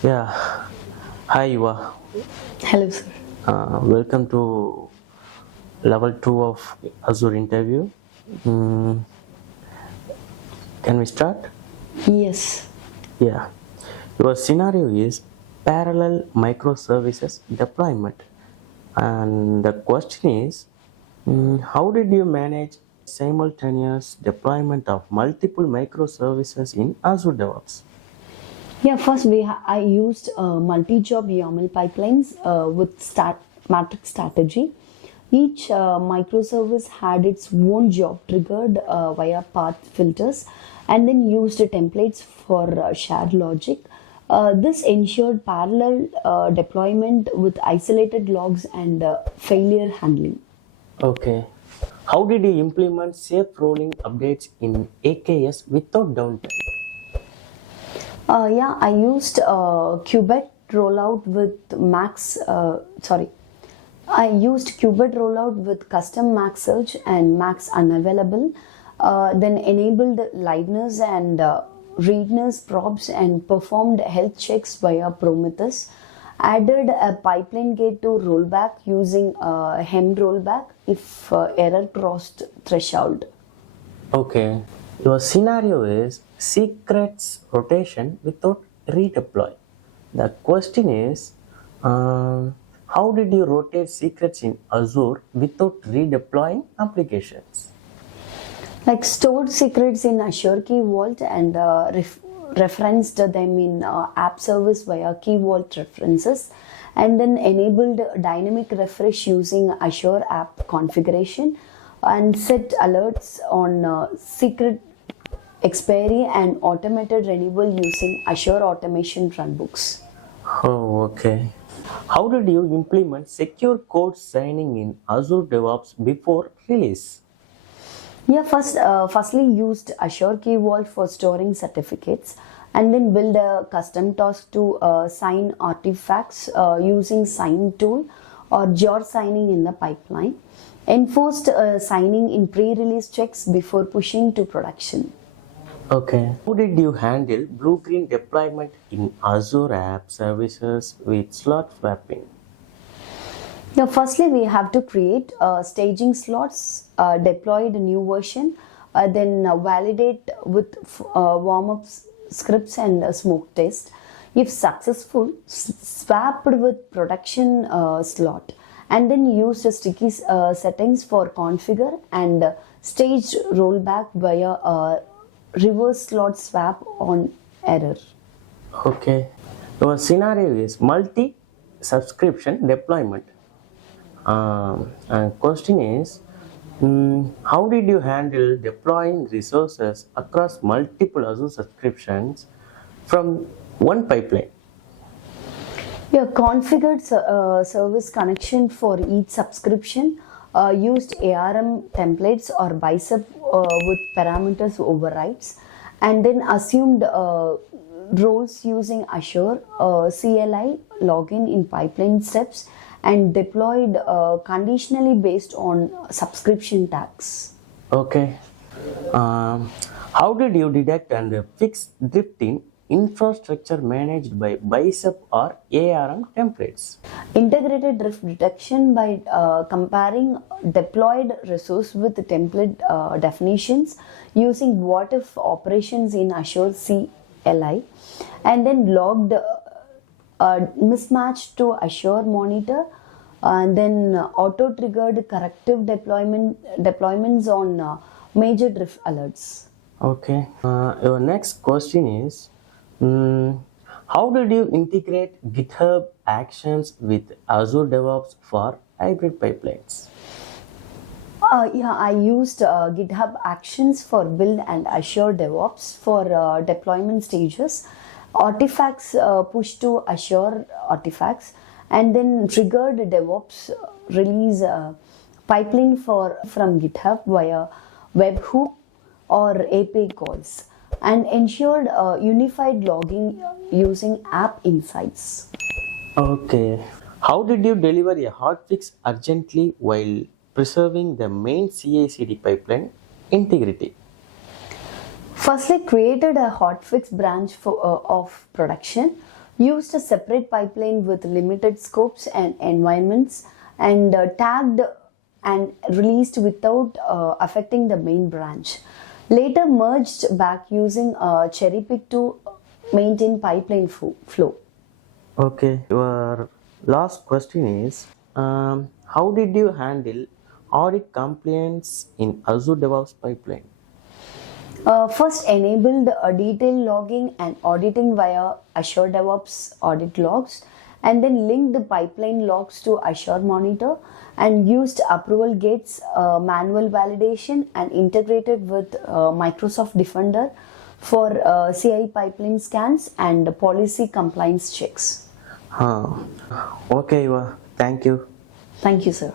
Yeah, hi Yuva. Hello, sir. Welcome to level 2 of Azure interview. Mm, can we start? Yes. Yeah. Your scenario is parallel microservices deployment. And the question is how did you manage simultaneous deployment of multiple microservices in Azure DevOps? Yeah, first I used multi-job YAML pipelines with matrix strategy. Each microservice had its own job triggered via path filters and then used templates for shared logic. This ensured parallel deployment with isolated logs and failure handling. Okay. How did you implement safe rolling updates in AKS without downtime? Yeah, I used Qubit rollout with I used Qubit rollout with custom max search and max unavailable. Then enabled liveness and readness probes and performed health checks via Prometheus. Added a pipeline gate to rollback using hem rollback if error crossed threshold. Okay. Your scenario is secrets rotation without redeploy. The question is how did you rotate secrets in Azure without redeploying applications? Like stored secrets in Azure Key Vault and referenced them in app service via Key Vault references, and then enabled dynamic refresh using Azure app configuration and set alerts on secret expiry and automated renewal using Azure automation runbooks. Oh, okay. How did you implement secure code signing in Azure DevOps before release? Yeah, firstly used Azure Key Vault for storing certificates, and then build a custom task to sign artifacts using sign tool or jar signing in the pipeline. Enforced signing in pre-release checks before pushing to production. Okay. How did you handle blue-green deployment in Azure App Services with slot swapping? Now, firstly, we have to create staging slots, deploy the new version, then validate with warm-up scripts and smoke test. If successful, swapped with production slot, and then use the sticky settings for configure and staged rollback via reverse slot swap on error. Okay. Your scenario is multi-subscription deployment. And question is, how did you handle deploying resources across multiple Azure subscriptions from one pipeline? Yeah, configured service connection for each subscription, used ARM templates or bicep with parameters overrides, and then assumed roles using Azure CLI login in pipeline steps and deployed conditionally based on subscription tags. Okay. Um, how did you detect and fix drift in infrastructure managed by bicep or ARM templates? Integrated drift detection by comparing deployed resource with template definitions using what if operations in Azure CLI, and then logged mismatch to Azure monitor, and then auto triggered corrective deployments on major drift alerts. Okay. Your next question is mm, how did you integrate GitHub Actions with Azure DevOps for hybrid pipelines? Yeah, I used GitHub Actions for build and Azure DevOps for deployment stages. Artifacts push to Azure artifacts, and then triggered DevOps release pipeline for from GitHub via webhook or API calls, and ensured unified logging using App Insights. Okay. How did you deliver a hotfix urgently while preserving the main CI/CD pipeline integrity? Firstly, created a hotfix branch of production, Used a separate pipeline with limited scopes and environments, and tagged and released without affecting the main branch. Later merged back using cherry pick to maintain pipeline flow. Okay, your last question is how did you handle audit compliance in Azure DevOps pipeline? First, enabled detailed logging and auditing via Azure DevOps audit logs, and then linked the pipeline logs to Azure Monitor, and used approval gates, manual validation, and integrated with Microsoft Defender for CI pipeline scans and policy compliance checks. Okay, Eva, thank you. Thank you, sir.